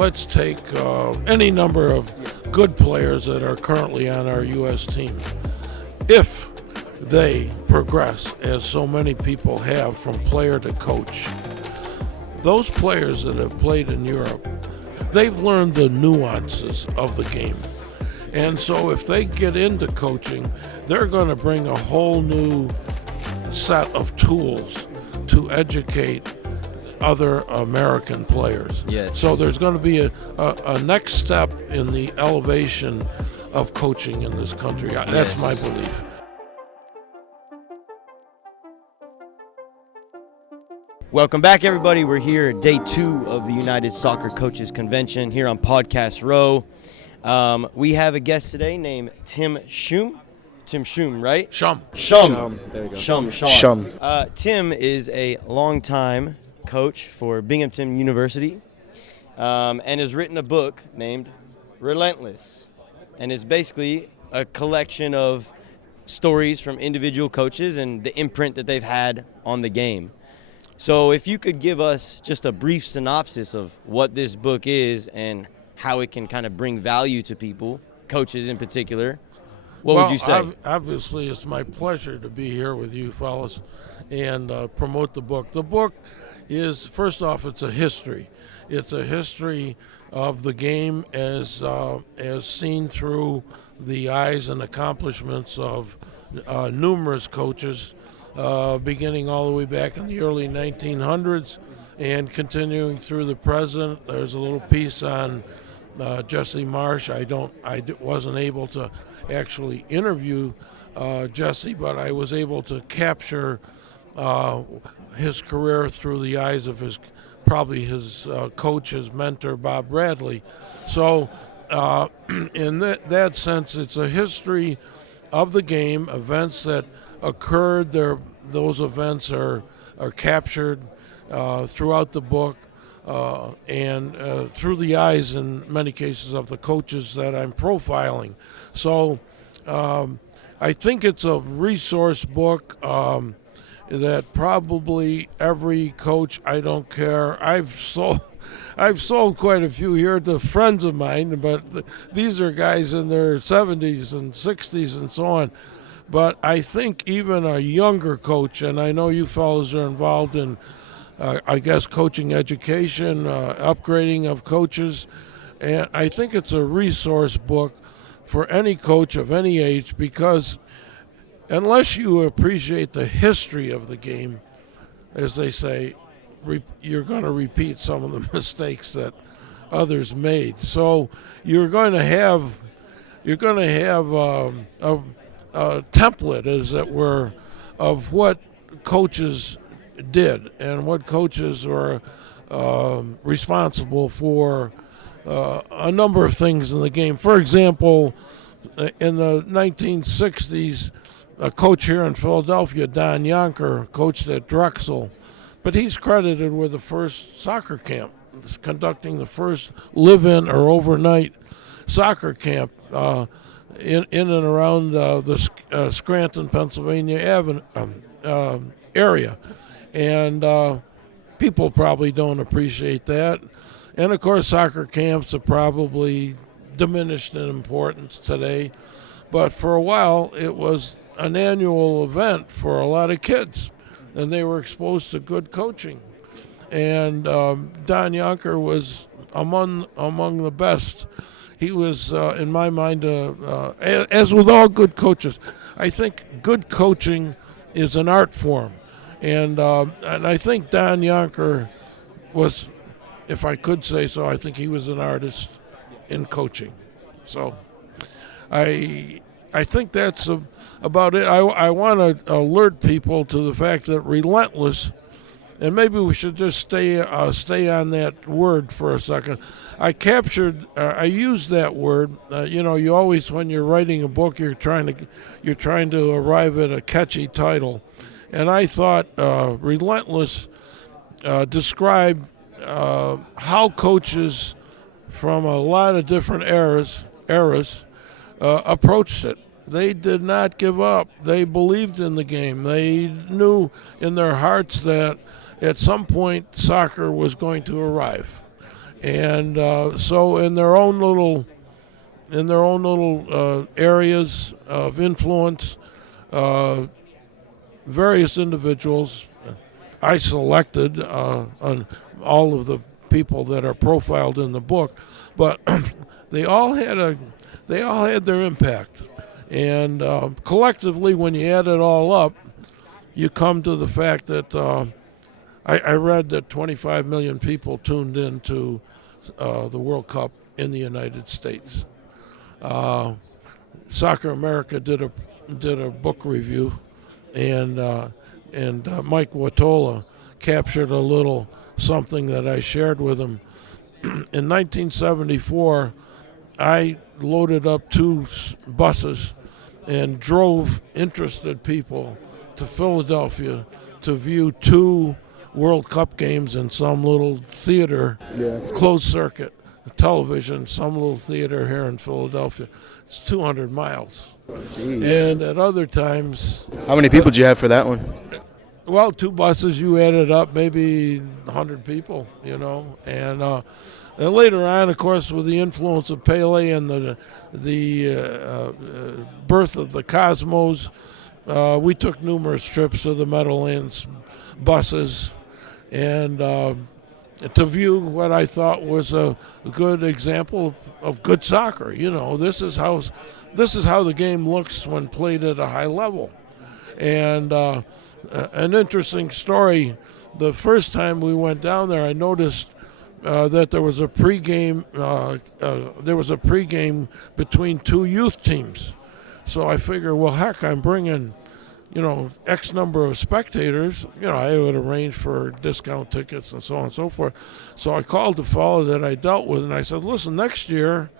Let's take any number of good players that are currently on our U.S. team. If they progress, as so many people have, from player to coach, those players that have played in Europe, they've learned the nuances of the game. And so if they get into coaching, they're going to bring a whole new set of tools to educate other American players. Yes. So there's going to be a next step in the elevation of coaching in this country. That's my belief. Welcome back, everybody. We're here at day 2 of the United Soccer Coaches Convention here on Podcast Row. We have a guest today named Tim Schum. Tim Schum, right? Schum. There you go. Schum. Tim is a longtime coach for Binghamton University and has written a book named Relentless. And it's basically a collection of stories from individual coaches and the imprint that they've had on the game. So if you could give us just a brief synopsis of what this book is and how it can kind of bring value to people, coaches in particular, what would you say? Obviously, it's my pleasure to be here with you fellas and promote the book. The book is, first off, it's a history. It's a history of the game as seen through the eyes and accomplishments of numerous coaches, beginning all the way back in the early 1900s and continuing through the present. There's a little piece on Jesse Marsh. I wasn't able to actually interview Jesse, but I was able to capture his career through the eyes of his coach, his mentor, Bob Bradley. So in that sense, it's a history of the game, events that occurred there. Those events are captured throughout the book and through the eyes, in many cases, of the coaches that I'm profiling. So I think it's a resource book that probably every coach, I don't care. I've sold quite a few here to friends of mine, but these are guys in their 70s and 60s and so on. But I think even a younger coach, and I know you fellows are involved in, coaching education, upgrading of coaches, and I think it's a resource book for any coach of any age, because unless you appreciate the history of the game, as they say, you're going to repeat some of the mistakes that others made. So you're going to have a template, as it were, of what coaches did and what coaches were responsible for a number of things in the game. For example, in the 1960s, a coach here in Philadelphia, Don Yonker, coached at Drexel, but he's credited with the first soccer camp, conducting the first live-in or overnight soccer camp in and around the Scranton, Pennsylvania area. And people probably don't appreciate that. And, of course, soccer camps are probably diminished in importance today. But for a while, it was an annual event for a lot of kids, and they were exposed to good coaching. And Don Yonker was among the best. He was, in my mind, as with all good coaches, I think good coaching is an art form. And I think Don Yonker was, if I could say so, I think he was an artist in coaching. So I think that's about it. I want to alert people to the fact that Relentless, and maybe we should just stay on that word for a second. I used that word. You always, when you're writing a book, you're trying to arrive at a catchy title, and I thought Relentless described how coaches from a lot of different eras approached it. They did not give up. They believed in the game. They knew in their hearts that at some point soccer was going to arrive. And so in their own little areas of influence, various individuals, I selected on all of the people that are profiled in the book, but they all had their impact, and collectively, when you add it all up, you come to the fact that I read that 25 million people tuned into the World Cup in the United States. Soccer America did a book review, and Mike Watola captured a little something that I shared with him. In 1974, I loaded up 2 buses and drove interested people to Philadelphia to view 2 World Cup games in some little theater, closed circuit television, some little theater here in Philadelphia. It's 200 miles. Jeez. And at other times... How many people did you have for that one? Well, 2 buses, you added up maybe 100 people, And later on, of course, with the influence of Pele and the birth of the Cosmos, we took numerous trips to the Meadowlands buses and to view what I thought was a good example of good soccer. This is how the game looks when played at a high level. And an interesting story, the first time we went down there, I noticed that there was a pregame between 2 youth teams. So I figured, well, heck, I'm bringing X number of spectators. I would arrange for discount tickets and so on and so forth. So I called the fellow that I dealt with, and I said, listen, next year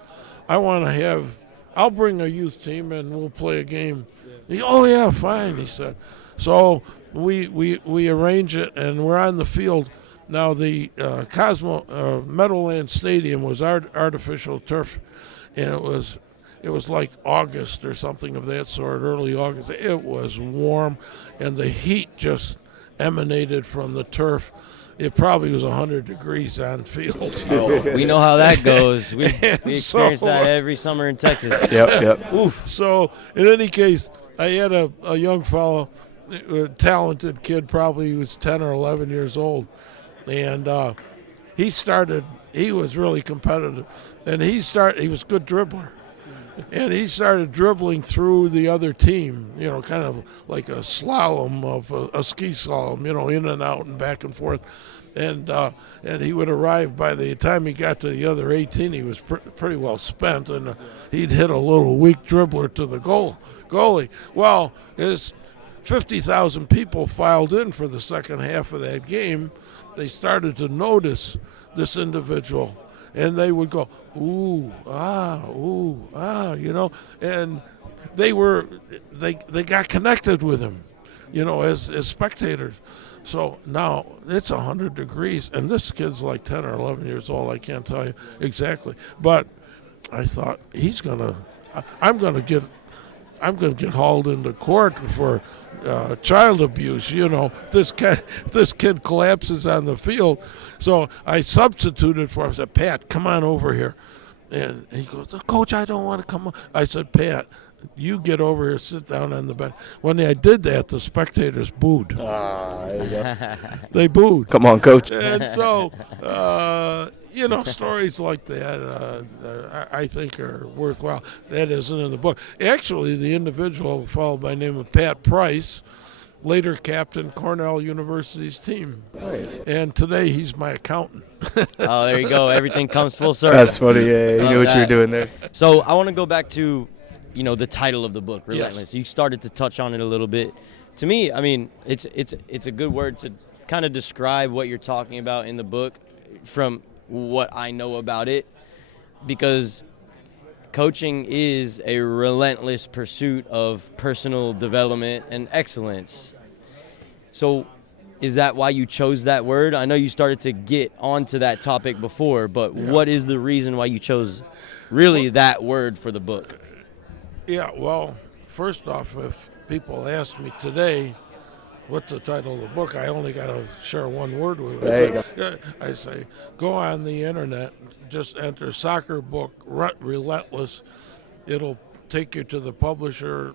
I'll bring a youth team and we'll play a game. Oh, yeah, fine, he said. So we arrange it, and we're on the field. Now, the Meadowlands Stadium was artificial turf, and it was like August or something of that sort, early August. It was warm, and the heat just emanated from the turf. It probably was 100 degrees on field. Oh, we know how that goes. We experience that every summer in Texas. Yep. Oof. So, in any case, I had a young fellow, a talented kid, probably he was 10 or 11 years old, and he was really competitive, and he was a good dribbler. And he started dribbling through the other team, kind of like a slalom of a ski slalom, in and out and back and forth. And he would arrive, by the time he got to the other 18, he was pretty well spent, and he'd hit a little weak dribbler to the goalie. Well, as 50,000 people filed in for the second half of that game, they started to notice this individual. And they would go, ooh, ah, and they got connected with him, as spectators. So now it's 100 degrees, and this kid's like 10 or 11 years old. I can't tell you exactly, but I thought I'm gonna get hauled into court for child abuse. This kid collapses on the field. So I substituted for him. I said, Pat, come on over here. And he goes, Coach, I don't want to come on. I said, Pat, you get over here, sit down on the bench. When I did that, the spectators booed. They booed. Come on, Coach. And so, stories like that I think are worthwhile. That isn't in the book. Actually, the individual followed by the name of Pat Price, later captain Cornell University's team. Nice. And today he's my accountant. Oh, there you go. Everything comes full circle. That's funny. Yeah, you knew what you were doing there. So I want to go back to, the title of the book, Relentless. Yes. You started to touch on it a little bit. To me, I mean, it's a good word to kind of describe what you're talking about in the book from what I know about it, because coaching is a relentless pursuit of personal development and excellence. So is that why you chose that word? I know you started to get onto that topic before, but what is the reason why you chose really that word for the book? Yeah, well, first off, if people ask me today, what's the title of the book? I only got to share one word with There it. I say, go on the internet, just enter soccer book, Relentless. It'll take you to the publisher.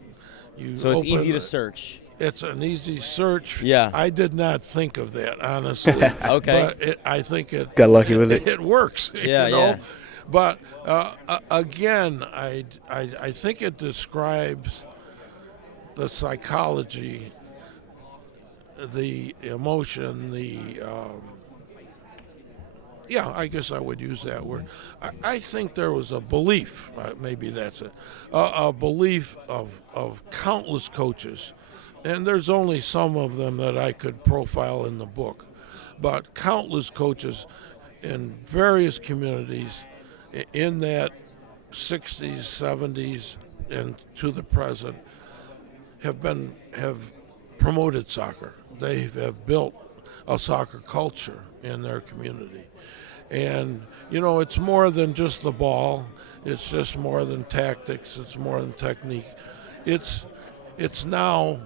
So it's easy to search. It's an easy search. Yeah. I did not think of that, honestly. Okay. But I think it Got lucky with it. It works. Yeah, you know? yeah. But again, I think it describes the psychology, the emotion, I guess I would use that word. I think there was a belief, maybe that's it, a belief of countless coaches, and there's only some of them that I could profile in the book, but countless coaches in various communities in that 60s, 70s, and to the present have promoted soccer. They have built a soccer culture in their community. And, it's more than just the ball. It's just more than tactics. It's more than technique. It's now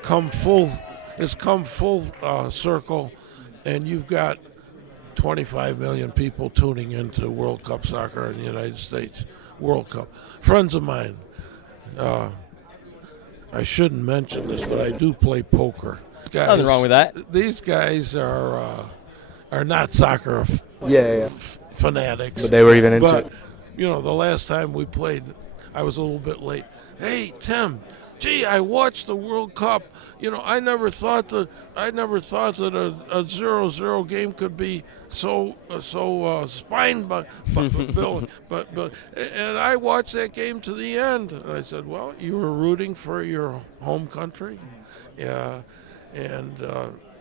come full circle, and you've got 25 million people tuning into World Cup soccer in the United States. World Cup. Friends of mine, I shouldn't mention this, but I do play poker. Nothing wrong with that. These guys are not soccer fanatics. But they were even into But, it. the last time we played, I was a little bit late. Hey, Tim, I watched the World Cup. I never thought that a 0-0 game could be so spine billing. But and I watched that game to the end. And I said, well, you were rooting for your home country. Yeah. And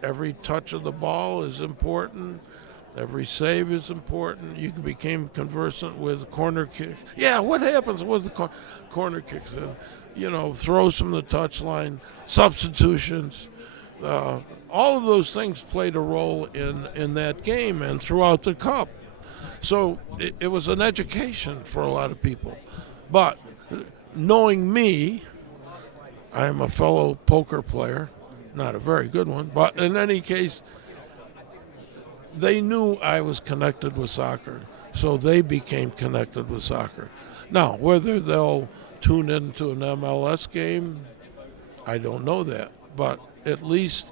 every touch of the ball is important. Every save is important. You became conversant with corner kicks. Yeah, what happens with the corner kicks? And, throws from the touchline, substitutions. All of those things played a role in that game and throughout the Cup. So it was an education for a lot of people. But knowing me, I am a fellow poker player. Not a very good one, but in any case, they knew I was connected with soccer, so they became connected with soccer. Now, whether they'll tune into an MLS game, I don't know that, but at least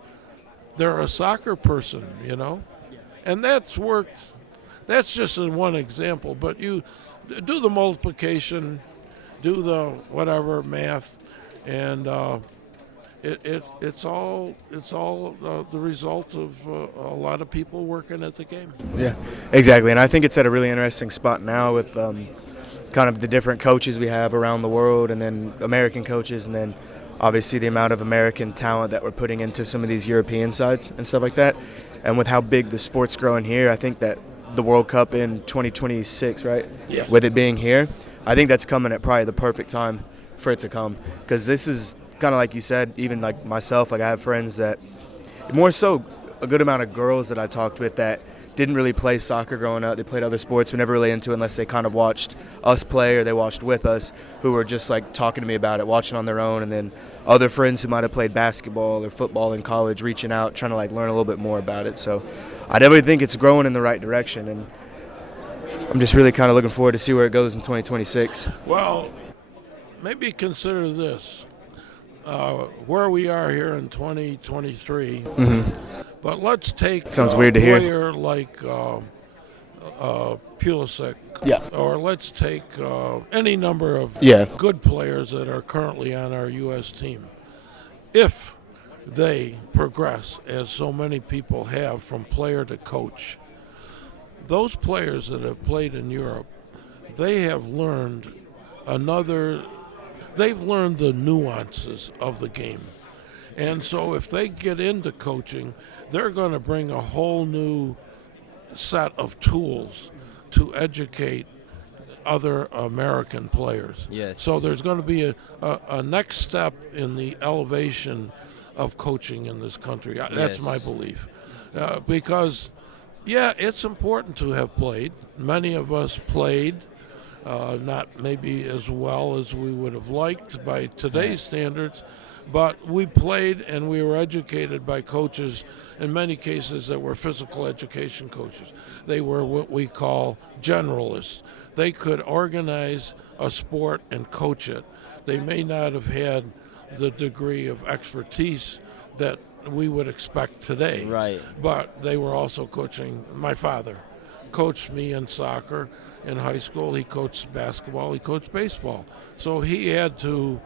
they're a soccer person, and that's worked. That's just one example, but you do the multiplication, do the whatever math, and It's all the result of a lot of people working at the game. Yeah, exactly. And I think it's at a really interesting spot now with kind of the different coaches we have around the world, and then American coaches, and then obviously the amount of American talent that we're putting into some of these European sides and stuff like that. And with how big the sport's growing here, I think that the World Cup in 2026, right? Yeah. With it being here, I think that's coming at probably the perfect time for it to come, because this is kind of like you said, even like myself, like I have friends that, more so a good amount of girls that I talked with that didn't really play soccer growing up. They played other sports, were never really into it unless they kind of watched us play or they watched with us, who were just like talking to me about it, watching on their own, and then other friends who might have played basketball or football in college reaching out, trying to like learn a little bit more about it. So I definitely think it's growing in the right direction, and I'm just really kind of looking forward to see where it goes in 2026. Well, maybe consider this. Where we are here in 2023, but let's take Sounds weird to hear. player like Pulisic, or let's take any number of good players that are currently on our U.S. team. If they progress, as so many people have, from player to coach, those players that have played in Europe, they have learned they've learned the nuances of the game. And so if they get into coaching, they're going to bring a whole new set of tools to educate other American players. Yes. So there's going to be a next step in the elevation of coaching in this country. That's my belief. Because, it's important to have played. Many of us played. Not maybe as well as we would have liked by today's standards, But we played and we were educated by coaches, in many cases that were physical education coaches. They were what we call generalists. They could organize a sport and coach it. They may not have had the degree of expertise that we would expect today. Right. But they were also coaching. My father coached me in soccer in high school. He coached basketball. He coached baseball. So he had to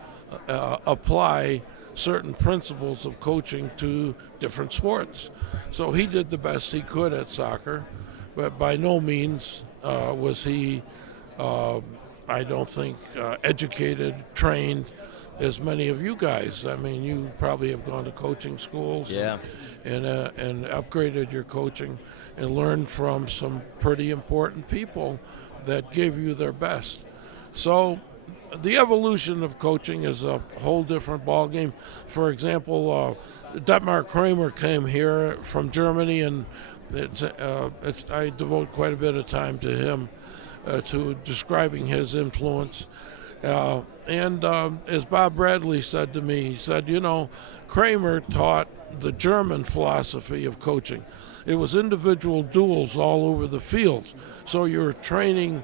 apply certain principles of coaching to different sports. So he did the best he could at soccer, but by no means was he, I don't think, educated, trained as many of you guys. I mean, you probably have gone to coaching schools and upgraded your coaching and learned from some pretty important people that gave you their best. So the evolution of coaching is a whole different ballgame. For example, Detmar Kramer came here from Germany, and I devote quite a bit of time to him, to describing his influence. And as Bob Bradley said to me, he said, Kramer taught the German philosophy of coaching. It was individual duels all over the field. So you're training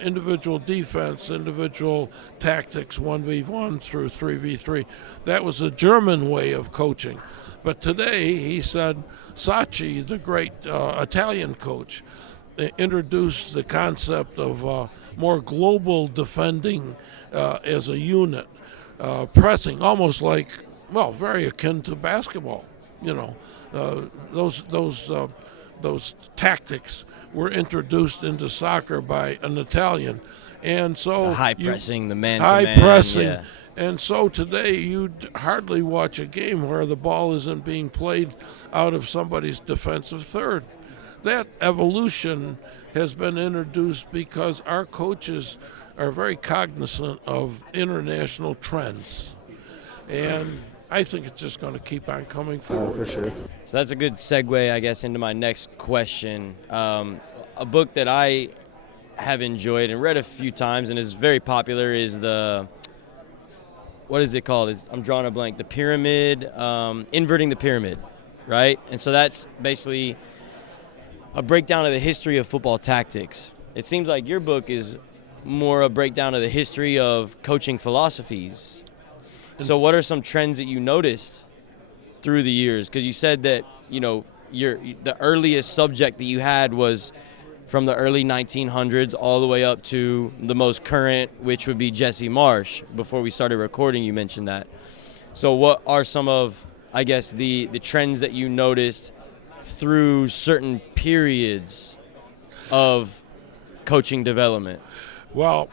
individual defense, individual tactics, 1v1 through 3v3. That was a German way of coaching. But today, he said, Sacchi, the great Italian coach, introduced the concept of more global defending as a unit, pressing, almost like, very akin to basketball. Those tactics were introduced into soccer by an Italian, and so the high pressing, the man high pressing. And so today you'd hardly watch a game where the ball isn't being played out of somebody's defensive third. That evolution has been introduced because our coaches are very cognizant of international trends, and I think it's just going to keep on coming forward. For sure. So that's a good segue, I guess, into my next question. A book that I have enjoyed and read a few times and is very popular is what is it called? I'm drawing a blank. The Pyramid, Inverting the Pyramid, right? And so that's basically a breakdown of the history of football tactics. It seems like your book is more a breakdown of the history of coaching philosophies. So what are some trends that you noticed through the years? Because you said that, the earliest subject that you had was from the early 1900s all the way up to the most current, which would be Jesse Marsh. Before we started recording, you mentioned that. So what are some of, I guess, the trends that you noticed through certain periods of coaching development? Well,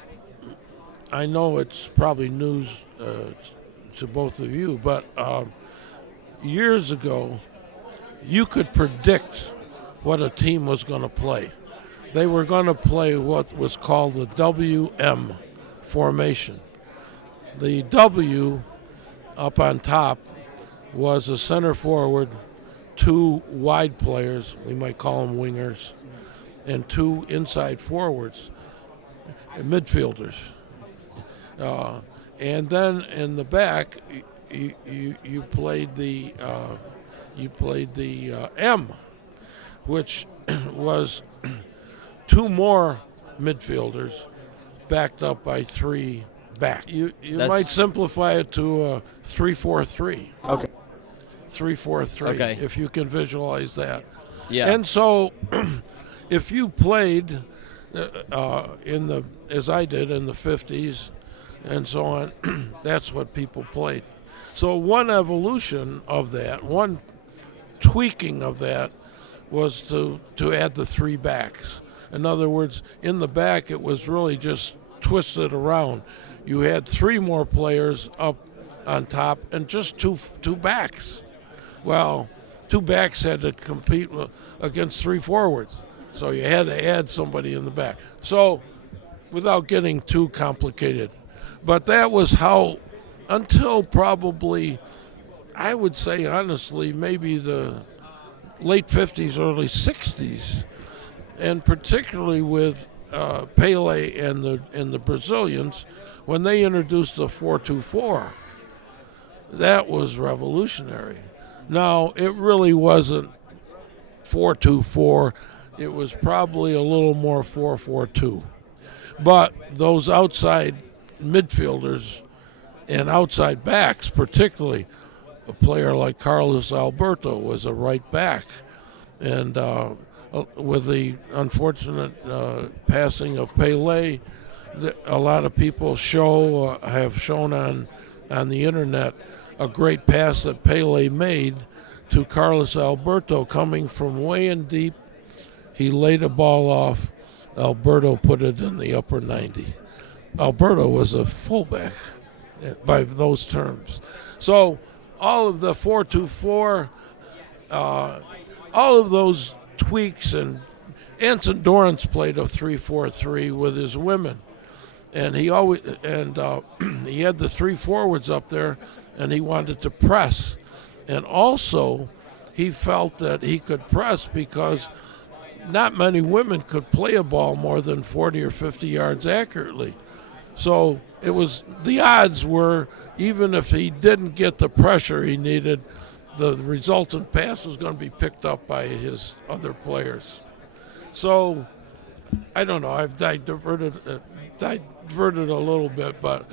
I know it's probably news to both of you, but years ago, you could predict what a team was going to play. They were going to play what was called the WM formation. The W up on top was a center forward, two wide players, we might call them wingers, and two inside forwards, midfielders. And then in the back, you played the M, which was two more midfielders backed up by three back. You might simplify it to a 3-4-3. Okay. 3-4-3. Okay. If you can visualize that. Yeah. And so, if you played as I did in the 50s and so on, that's what people played. So one evolution of that, one tweaking of that, was to add the three backs. In other words, in the back, it was really just twisted around. You had three more players up on top and just two backs. Well, two backs had to compete against three forwards, so you had to add somebody in the back. So, without getting too complicated, but that was how, until probably, I would say honestly, maybe the late 50s, early 60s, and particularly with Pele and the Brazilians, when they introduced the 4-2-4, that was revolutionary. Now, it really wasn't 4-2-4. It was probably a little more 4-4-2. But those outside midfielders and outside backs, particularly a player like Carlos Alberto was a right back. And with the unfortunate passing of Pele, a lot of people have shown on the internet a great pass that Pele made to Carlos Alberto coming from way in deep. He laid a ball off. Alberto put it in the upper 90. Alberto was a fullback by those terms. So all of the 4-2-4, all of those tweaks, and Anson Dorrance played a 3-4-3 with his women. And he always he had the three forwards up there, and he wanted to press. And also, he felt that he could press because not many women could play a ball more than 40 or 50 yards accurately. So the odds were, even if he didn't get the pressure he needed, the resultant pass was going to be picked up by his other players. So I don't know. I've diverted a little bit, but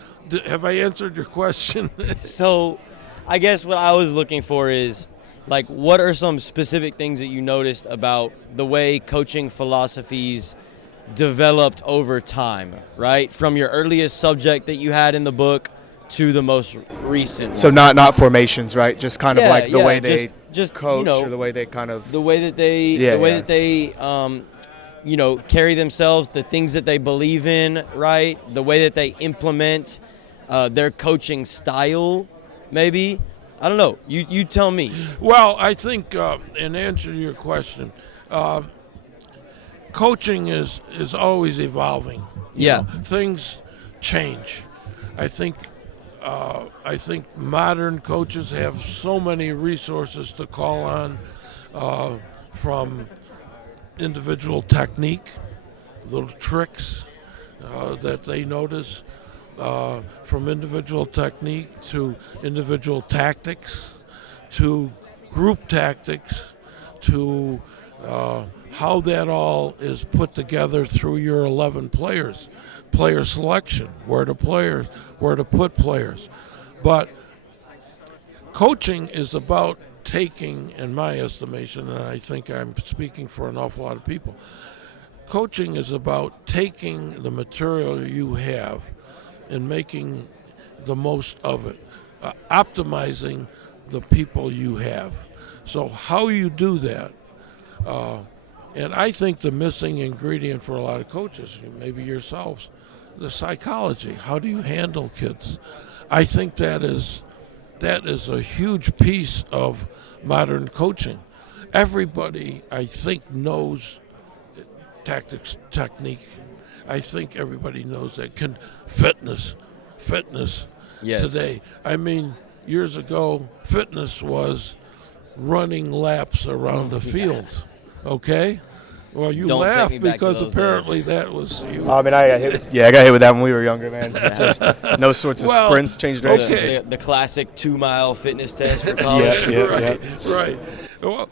have I answered your question? So I guess what I was looking for is, like, what are some specific things that you noticed about the way coaching philosophies developed over time, right? From your earliest subject that you had in the book to the most recent So one. not formations, right? Just kind of like the way they just coach, you know, or the way they kind of the way that they that they carry themselves, the things that they believe in, right? The way that they implement their coaching style, maybe. I don't know. You tell me. Well, I think in answer to your question, coaching is always evolving. You know, things change. I think modern coaches have so many resources to call on, from individual technique, little tricks that they notice, from individual technique to individual tactics, to group tactics, to how that all is put together through your 11 players, player selection, where to put players. But coaching is about taking, in my estimation, and I think I'm speaking for an awful lot of people, coaching is about taking the material you have and making the most of it, optimizing the people you have. So how you do that, and I think the missing ingredient for a lot of coaches, maybe yourselves, the psychology. How do you handle kids? I think that is a huge piece of modern coaching. Everybody, I think, knows tactics, technique. I think everybody knows that. Fitness today. I mean, years ago, fitness was running laps around the field. Okay? Well, you Don't take laugh me back to because those apparently days. that was you. I mean, I got hit. Yeah, I got hit with that when we were younger, man. Just no sorts of sprints, change direction. Okay. The classic 2-mile fitness test for college. Right.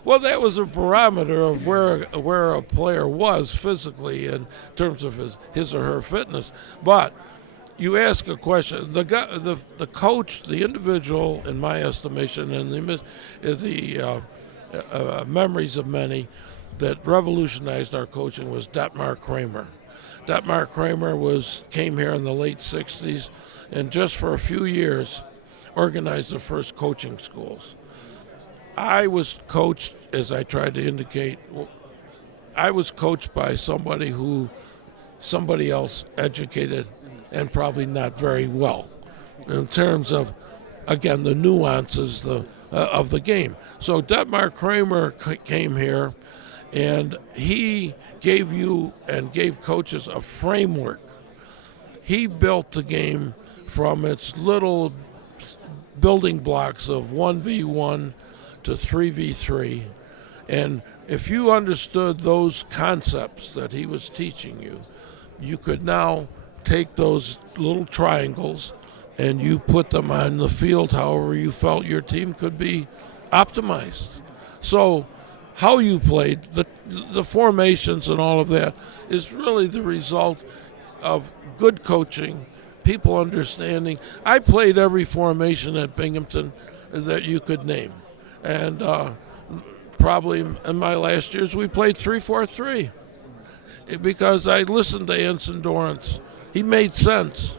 Well, that was a barometer of where a player was physically in terms of his or her fitness. But you ask a question. The coach, the individual, in my estimation, and the memories of many that revolutionized our coaching was Detmar Kramer. Detmar Kramer came here in the late 60s, and just for a few years organized the first coaching schools. I was coached, as I tried to indicate, I was coached by somebody else educated and probably not very well in terms of, again, the nuances of the game. So Detmar Kramer came here, and he gave you and gave coaches a framework. He built the game from its little building blocks of 1v1 to 3v3. And if you understood those concepts that he was teaching you, you could now take those little triangles and you put them on the field however you felt your team could be optimized. So how you played, the formations and all of that is really the result of good coaching, people understanding. I played every formation at Binghamton that you could name. And probably in my last years we played 3-4-3 because I listened to Anson Dorrance. He made sense.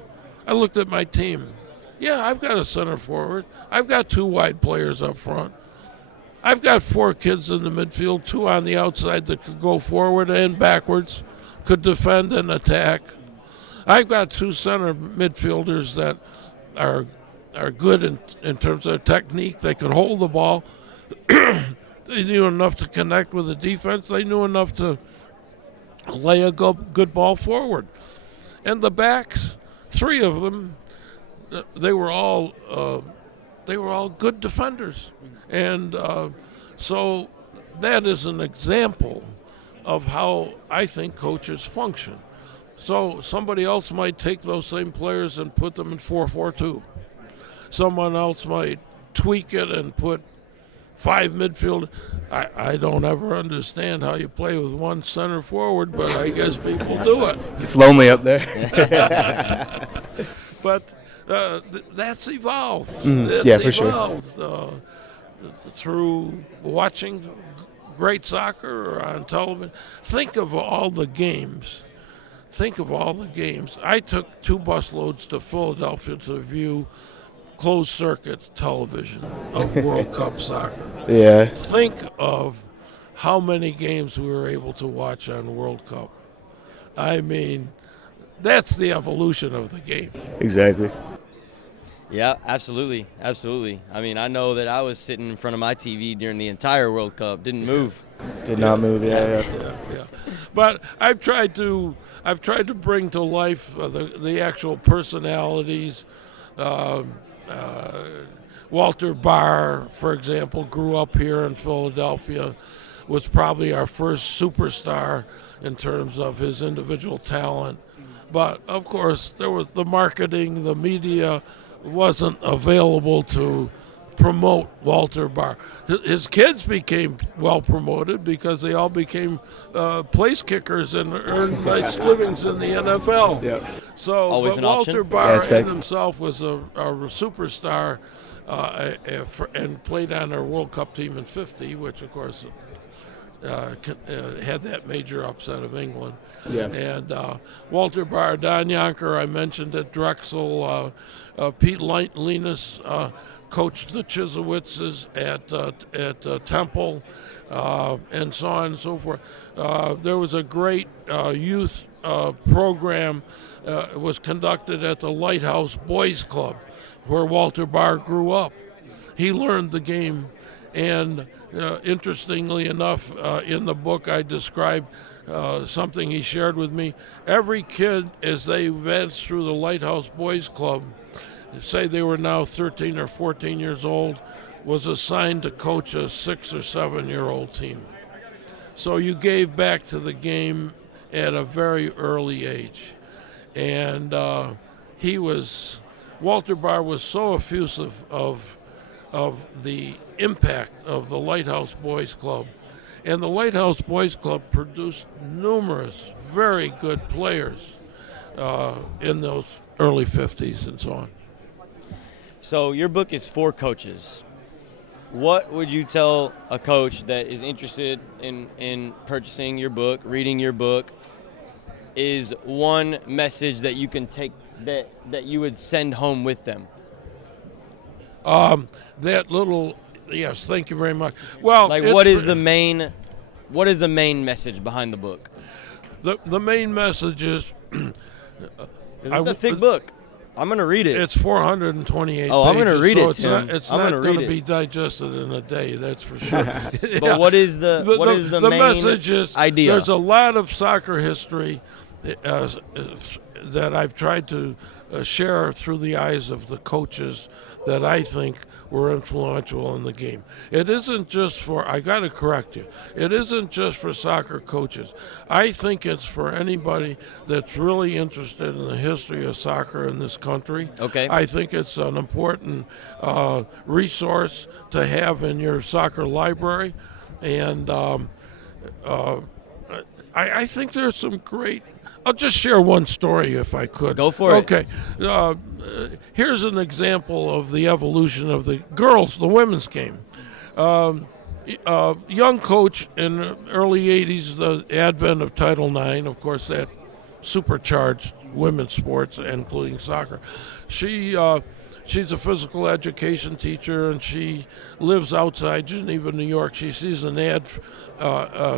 I looked at my team. Yeah, I've got a center forward. I've got 2 wide players up front. I've got 4 kids in the midfield, 2 on the outside that could go forward and backwards, could defend and attack. I've got 2 center midfielders that are good in terms of technique. They could hold the ball. They knew enough to connect with the defense. They knew enough to lay a good ball forward. And the backs, 3 of them, they were all good defenders. And so that is an example of how I think coaches function. So somebody else might take those same players and put them in 4-4-2. Someone else might tweak it and put 5 midfield. I don't ever understand how you play with 1 center forward, but I guess people do it. It's lonely up there. But that's evolved. Yeah, for sure. Through watching great soccer or on television. Think of all the games. I took 2 busloads to Philadelphia to view closed circuit television of World Cup soccer. Yeah. Think of how many games we were able to watch on World Cup. I mean, that's the evolution of the game. Exactly. Yeah, absolutely. I mean, I know that I was sitting in front of my TV during the entire World Cup, didn't move. Did not move, yeah. But I've tried to bring to life the actual personalities. Walter Barr, for example, grew up here in Philadelphia, was probably our first superstar in terms of his individual talent. But, of course, there was the marketing, the media wasn't available to promote Walter Barr. His kids became well promoted because they all became place kickers and earned nice livings in the NFL. Yep. So, always but an Walter option. Barr in himself was a superstar and played on our World Cup team in '50, which of course had that major upset of England. Yeah. And Walter Barr, Don Yonker, I mentioned at Drexel, Pete Linus coached the Chisowitzes at Temple, and so on and so forth. There was a great youth program was conducted at the Lighthouse Boys Club, where Walter Barr grew up. He learned the game, and interestingly enough, in the book I describe something he shared with me. Every kid, as they advanced through the Lighthouse Boys Club, say they were now 13 or 14 years old, was assigned to coach a 6 or 7 year old team. So you gave back to the game at a very early age. And Walter Barr was so effusive of the impact of the Lighthouse Boys Club. And the Lighthouse Boys Club produced numerous very good players in those early 50s and so on. So your book is for coaches. What would you tell a coach that is interested in purchasing your book, reading your book, is one message that you can take that you would send home with them? Yes, thank you very much. Well, what is the main message behind the book? The main message is it's a thick book. I'm going to read it. It's 428 pages. I'm going to read it, Tim. It's It's not not going to be digested in a day, that's for sure. But what is the main message is idea? There's a lot of soccer history that I've tried to share through the eyes of the coaches that I think were influential in the game. It isn't just for, I got to correct you, it isn't just for soccer coaches. I think it's for anybody that's really interested in the history of soccer in this country. Okay. I think it's an important resource to have in your soccer library. And I think there's some great, I'll just share one story if I could. Go for it. Okay. Here's an example of the evolution of the girls, the women's game. Young coach in the early 80s, the advent of Title IX, of course, that supercharged women's sports, including soccer. She's a physical education teacher, and she lives outside Geneva, New York. She sees an ad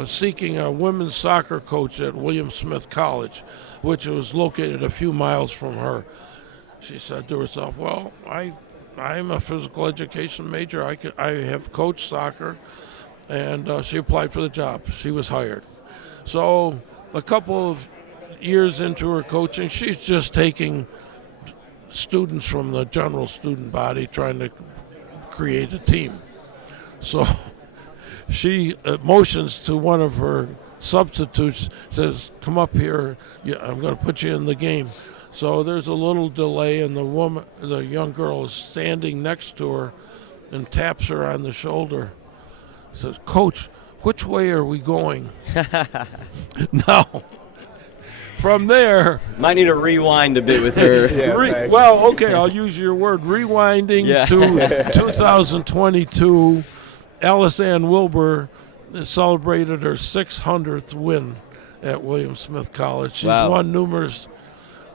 seeking a women's soccer coach at William Smith College, which was located a few miles from her. She said to herself, well, I'm a physical education major. I have coached soccer. And she applied for the job. She was hired. So a couple of years into her coaching, she's just taking students from the general student body trying to create a team. So she motions to one of her substitutes, says, come up here, I'm going to put you in the game. So there's a little delay, and the young girl is standing next to her and taps her on the shoulder. Says, Coach, which way are we going? Now, from there... Might need to rewind a bit with her. Well, okay, I'll use your word. Rewinding to 2022, Alice Ann Wilbur celebrated her 600th win at William Smith College. She's won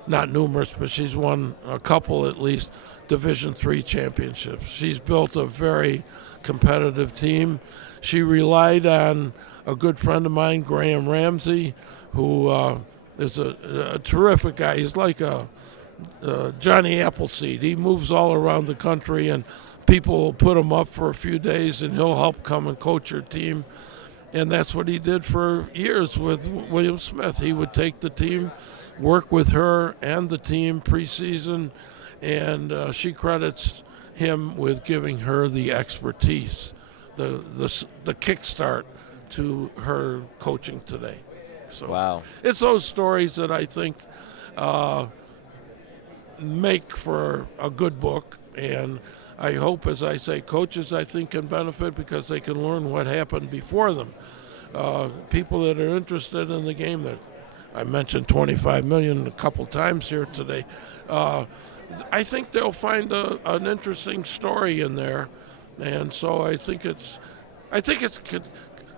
not numerous, but she's won a couple at least Division III championships. She's built a very competitive team. She relied on a good friend of mine, Graham Ramsey, who is a terrific guy. He's like a Johnny Appleseed. He moves all around the country, and people will put him up for a few days, and he'll help come and coach your team. And that's what he did for years with William Smith. He would take the team, work with her and the team preseason, and she credits him with giving her the expertise, the kickstart to her coaching today. So it's those stories that I think make for a good book, and I hope, as I say, coaches I think can benefit because they can learn what happened before them. People that are interested in the game, that I mentioned 25 million a couple times here today, I think they'll find an interesting story in there, and so I think it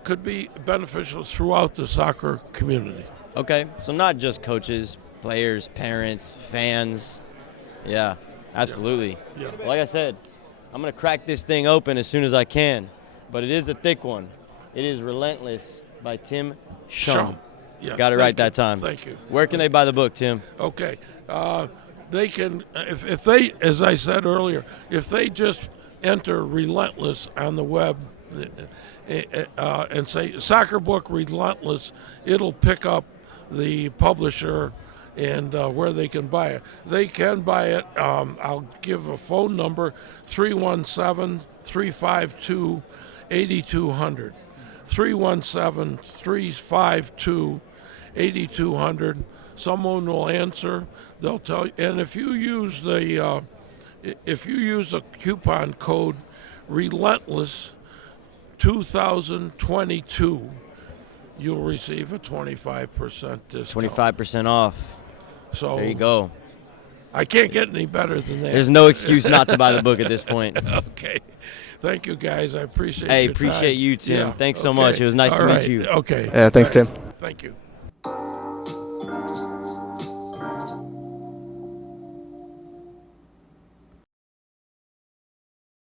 could be beneficial throughout the soccer community. Okay, so not just coaches, players, parents, fans. Yeah, absolutely. Yeah. Like I said, I'm going to crack this thing open as soon as I can, but it is a thick one. It is Relentless by Tim Schum. Yes, got it right that time. Thank you. Where can they buy the book, Tim? Okay. They can, if they, as I said earlier, if they just enter Relentless on the web and say soccer book Relentless, it'll pick up the publisher and where they can buy it. They can buy it. I'll give a phone number, 317-352-8200. 317-352-8200. Someone will answer. They'll tell you. And if you use the coupon code Relentless 2022, you'll receive a 25% discount. 25% off. So there you go. I can't get any better than that. There's no excuse not to buy the book at this point. Okay. Thank you, guys. I appreciate Hey, your appreciate time. you, Tim. Yeah. Thanks so much. It was nice to meet you. Okay. Yeah, thanks, Tim. Thank you.